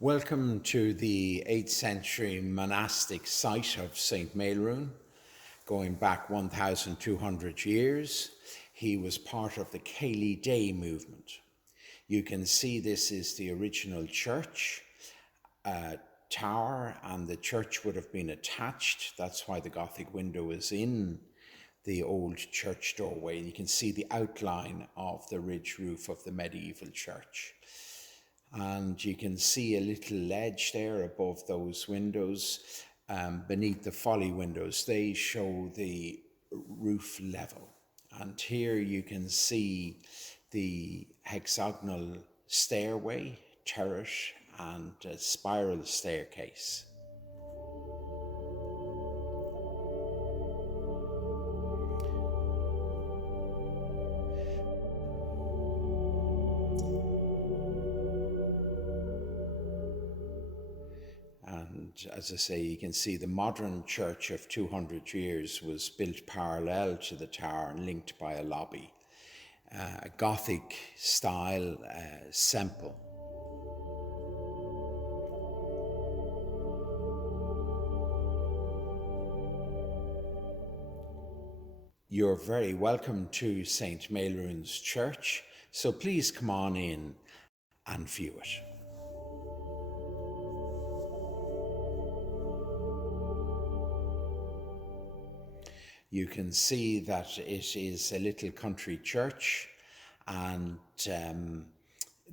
Welcome to the 8th century monastic site of St. Maelruain, going back 1,200 years. He was part of the Cayley Day movement. You can see this is the original church tower, and the church would have been attached. That's why the Gothic window is in the old church doorway. You can see the outline of the ridge roof of the medieval church. And you can see a little ledge there above those windows, beneath the folly windows. They show the roof level. And here you can see the hexagonal stairway, turret, and a spiral staircase. And as I say, you can see the modern church of 200 years was built parallel to the tower and linked by a lobby. A Gothic style semple. You're very welcome to St. Maelruain's Church, so please come on in and view it. You can see that it is a little country church, and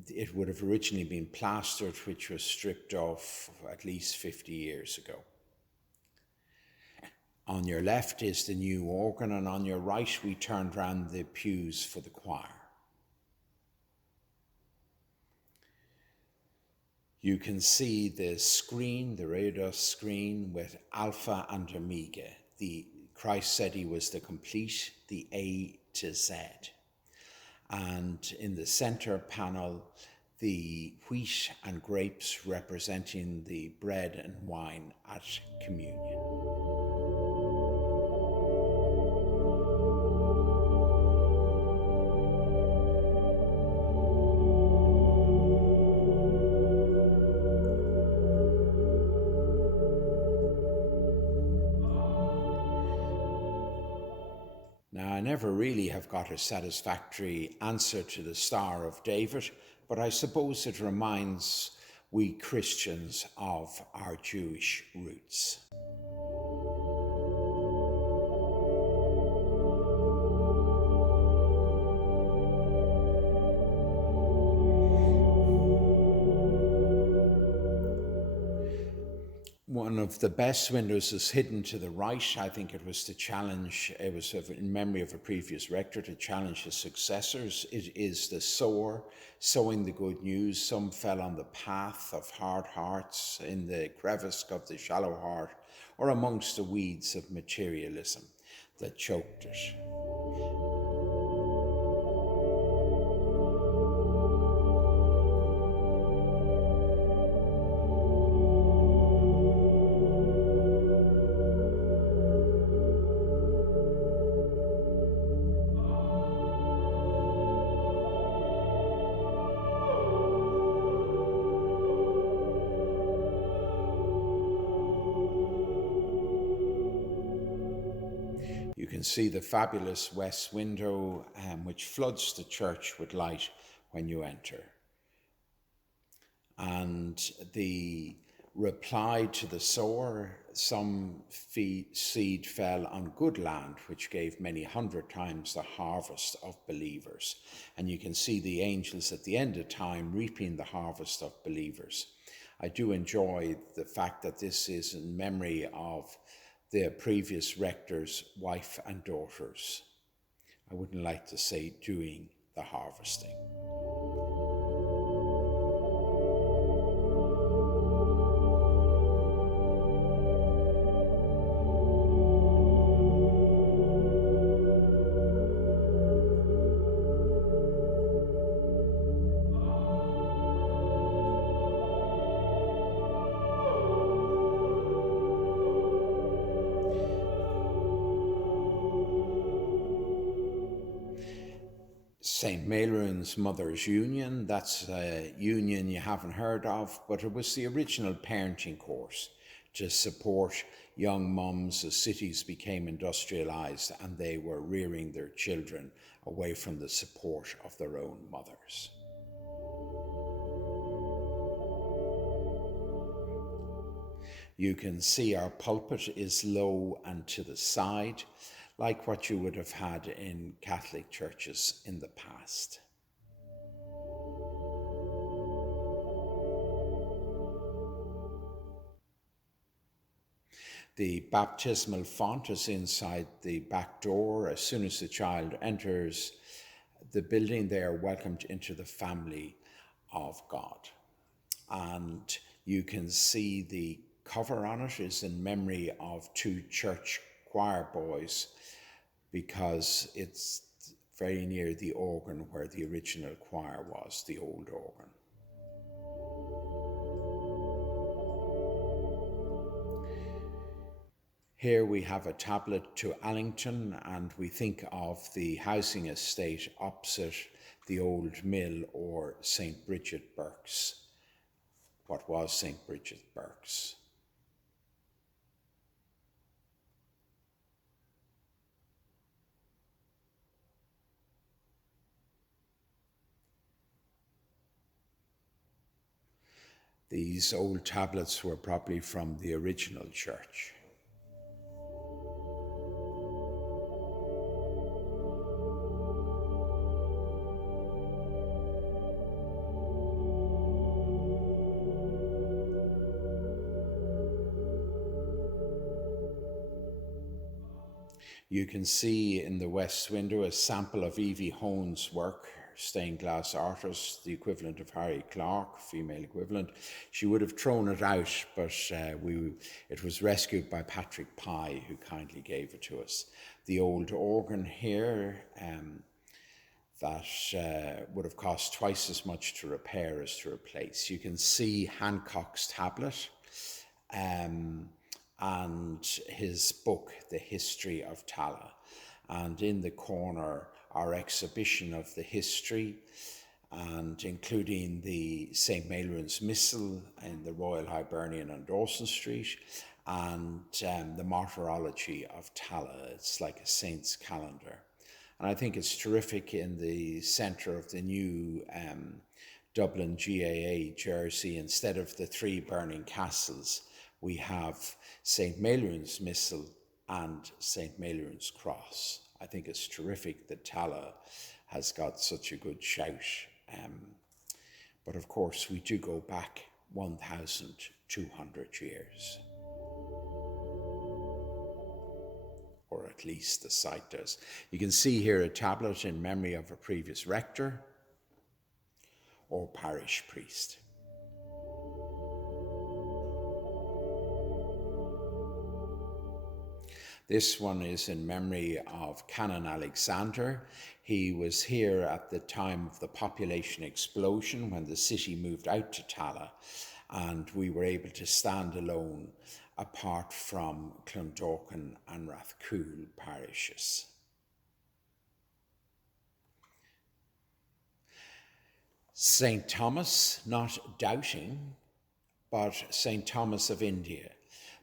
it would have originally been plastered, which was stripped off at least 50 years ago. On your left is the new organ, and on your right we turned round the pews for the choir. You can see the screen, the Rev'd screen with Alpha and Omega. Christ said he was the complete, the A to Z. And in the center panel, the wheat and grapes representing the bread and wine at communion. Now, I never really have got a satisfactory answer to the Star of David, but I suppose it reminds we Christians of our Jewish roots. One of the best windows is hidden to the right. I think it was in memory of a previous rector, to challenge his successors. It is the sower sowing the good news. Some fell on the path of hard hearts, in the crevice of the shallow heart, or amongst the weeds of materialism that choked it. You can see the fabulous west window, which floods the church with light when you enter. And the reply to the sower: some seed fell on good land, which gave many 100 times the harvest of believers. And you can see the angels at the end of time reaping the harvest of believers. I do enjoy the fact that this is in memory of the previous rector's wife and daughters. I wouldn't like to say doing the harvesting. St. Maelruain's Mother's Union, that's a union you haven't heard of, but it was the original parenting course to support young mums as cities became industrialised and they were rearing their children away from the support of their own mothers. You can see our pulpit is low and to the side, like what you would have had in Catholic churches in the past. The baptismal font is inside the back door. As soon as the child enters the building, they are welcomed into the family of God. And you can see the cover on it is in memory of two church choir boys, because it's very near the organ where the original choir was, the old organ. Here we have a tablet to Allington, and we think of the housing estate opposite the old mill, or St. Bridget Burke's, what was St. Bridget Burke's. These old tablets were probably from the original church. You can see in the west window a sample of Evie Hone's work, stained glass artist, the equivalent of Harry Clarke, female equivalent. She would have thrown it out, but it was rescued by Patrick Pye, who kindly gave it to us. The old organ here, that would have cost twice as much to repair as to replace. You can see Hancock's tablet, and his book, The History of Tallaght. And in the corner, our exhibition of the history, and including the St. Maelruain's Missal in the Royal Hibernian on Dawson Street, and the Martyrology of Tallaght. It's like a saint's calendar. And I think it's terrific in the centre of the new Dublin GAA jersey. Instead of the three burning castles, we have St. Maelruain's Missal and St. Maelruain's Cross. I think it's terrific that Tallaght has got such a good shout. But of course, we do go back 1,200 years. Or at least the site does. You can see here a tablet in memory of a previous rector or parish priest. This one is in memory of Canon Alexander. He was here at the time of the population explosion when the city moved out to Tallaght, and we were able to stand alone apart from Clondalkin and Rathcoole parishes. St. Thomas, not doubting, but St. Thomas of India,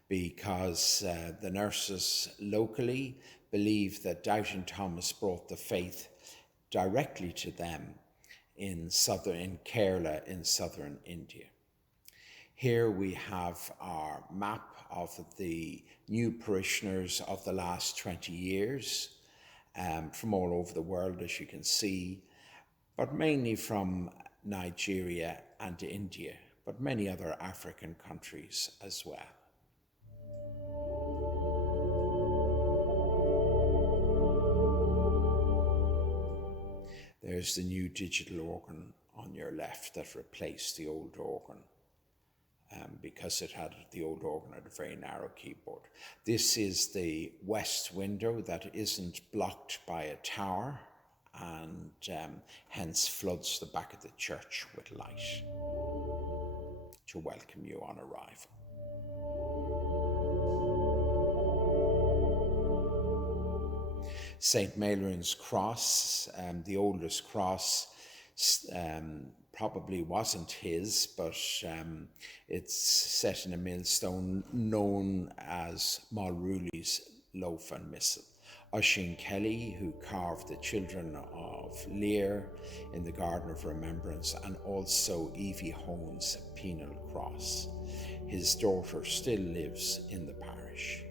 because the nurses locally believe that Doubting Thomas brought the faith directly to them in Kerala in southern India. Here we have our map of the new parishioners of the last 20 years from all over the world, as you can see, but mainly from Nigeria and India, but many other African countries as well. There's the new digital organ on your left that replaced the old organ, because the old organ had a very narrow keyboard. This is the west window that isn't blocked by a tower, and hence floods the back of the church with light to welcome you on arrival. St. Maelruain's cross, the oldest cross, probably wasn't his, but it's set in a millstone known as Maelruain's loaf and missal. Oisín Kelly, who carved the children of Lear in the Garden of Remembrance, and also Evie Hone's penal cross. His daughter still lives in the parish.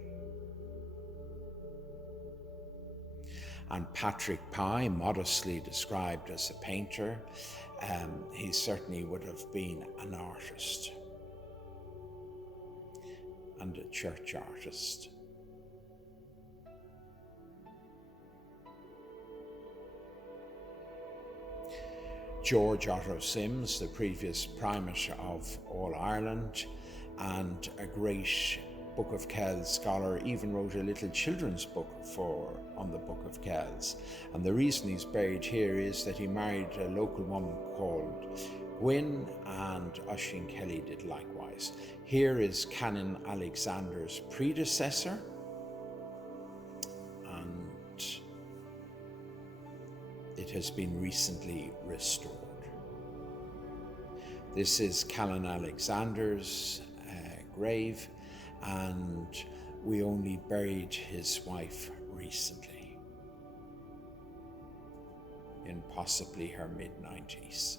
And Patrick Pye, modestly described as a painter, he certainly would have been an artist and a church artist. George Otto Sims, the previous primate of all Ireland and a great Book of Kells scholar, even wrote a little children's book on the Book of Kells. And the reason he's buried here is that he married a local woman called Gwyn, and Oisín Kelly did likewise. Here is Canon Alexander's predecessor, and it has been recently restored. This is Canon Alexander's grave, and we only buried his wife recently, in possibly her mid-90s.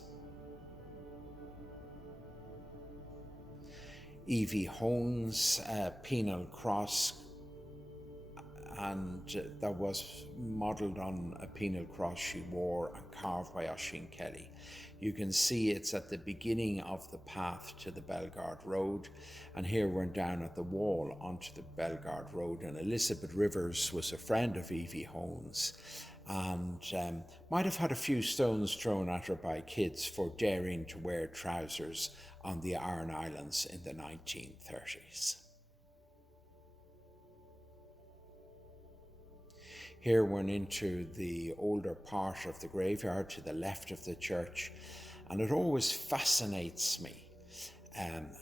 Evie Hone's penal cross, and that was modelled on a penal cross she wore and carved by Oisín Kelly. You can see it's at the beginning of the path to the Belgard Road, and here we're down at the wall onto the Belgard Road, and Elizabeth Rivers was a friend of Evie Hone's, and might have had a few stones thrown at her by kids for daring to wear trousers on the Aran Islands in the 1930s. Here we're into the older part of the graveyard to the left of the church, and it always fascinates me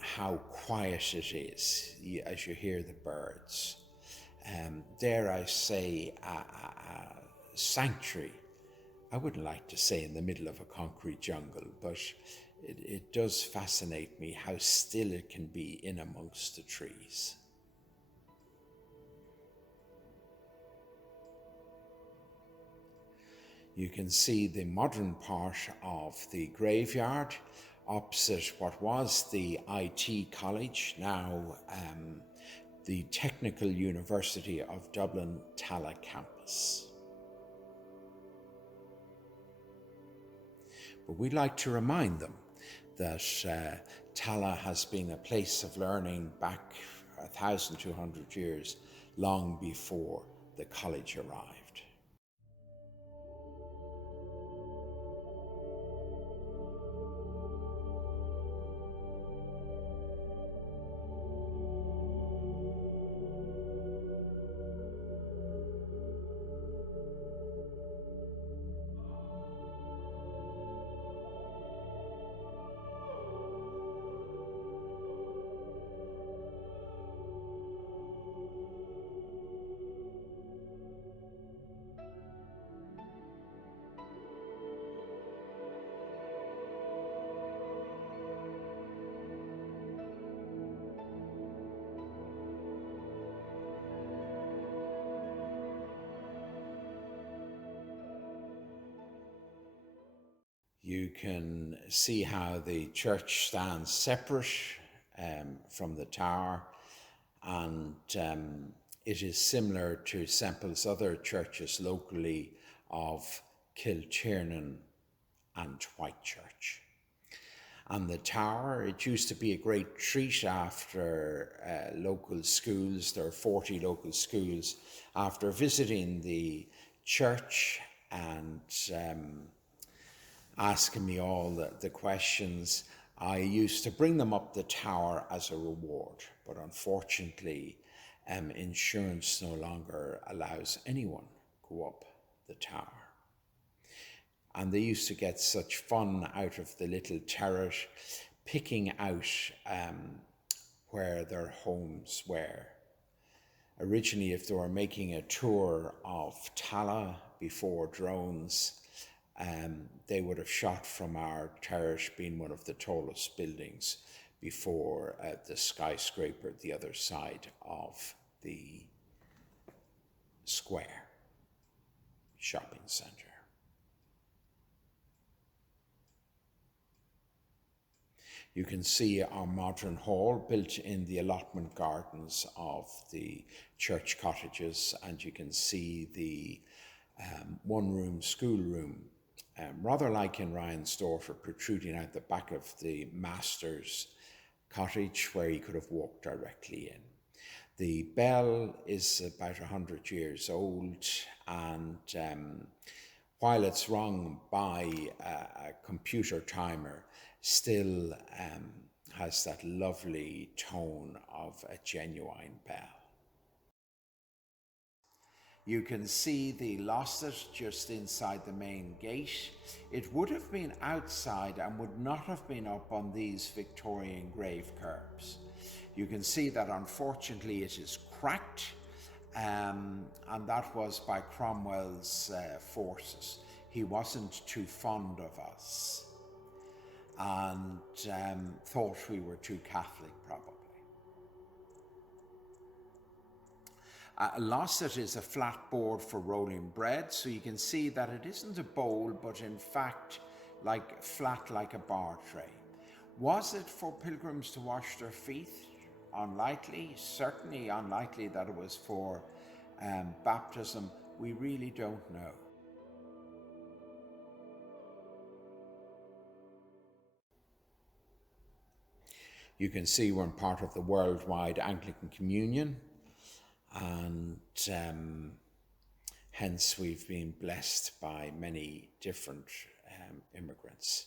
how quiet it is as you hear the birds. Dare I say, a sanctuary. I wouldn't like to say in the middle of a concrete jungle, but it does fascinate me how still it can be in amongst the trees. You can see the modern part of the graveyard opposite what was the IT College, now the Technical University of Dublin Tallaght campus. But we'd like to remind them that Tallaght has been a place of learning back 1,200 years, long before the college arrived. You can see how the church stands separate from the tower, and it is similar to Semple's other churches locally of Kiltiernan and Whitechurch. And the tower, it used to be a great treat after local schools. There are 40 local schools. After visiting the church and asking me all the questions, I used to bring them up the tower as a reward. But unfortunately, insurance no longer allows anyone go up the tower. And they used to get such fun out of the little turret, picking out where their homes were. Originally, if they were making a tour of Tallaght before drones, they would have shot from our terrace, being one of the tallest buildings, before the skyscraper at the other side of the square shopping centre. You can see our modern hall built in the allotment gardens of the church cottages, and you can see the one-room schoolroom, rather like in Ryan's daughter, protruding out the back of the master's cottage, where he could have walked directly in. The bell is about 100 years old, and while it's rung by a computer timer, still has that lovely tone of a genuine bell. You can see the losset just inside the main gate. It would have been outside and would not have been up on these Victorian grave curbs. You can see that unfortunately it is cracked, and that was by Cromwell's forces. He wasn't too fond of us, and thought we were too Catholic, probably. A losset is a flat board for rolling bread, so you can see that it isn't a bowl, but in fact flat like a bar tray. Was it for pilgrims to wash their feet? Unlikely, certainly unlikely that it was for baptism. We really don't know. You can see we're part of the worldwide Anglican Communion, and hence we've been blessed by many different immigrants.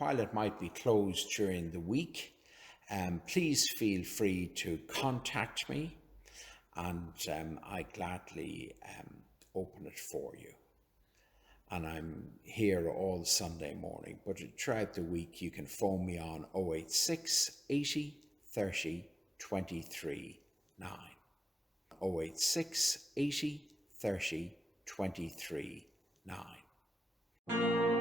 While it might be closed during the week, please feel free to contact me, and I gladly open it for you. And I'm here all Sunday morning, but throughout the week you can phone me on 086 80 30 23 9. 086 80 30 23 9.